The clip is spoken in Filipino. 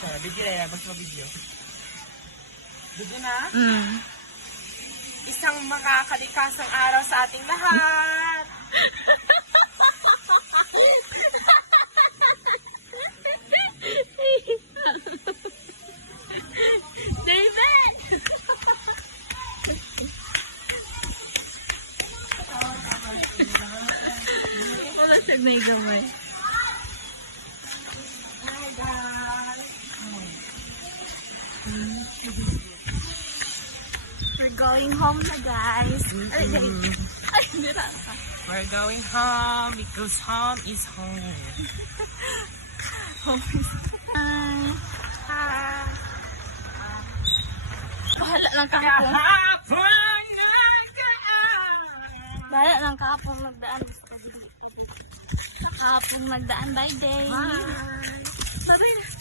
Video na yan. Magpa-video. Video na? Isang makakalikasang araw sa ating lahat. David! Palasag na yung gamay. Hi guys. We're going home na, guys. Ay, hindi na. We're going home because home is home. Home is bahala ng kahapon. Bahala ng kahapon magdaan. Kahapon magdaan by day. Bye. Sorry.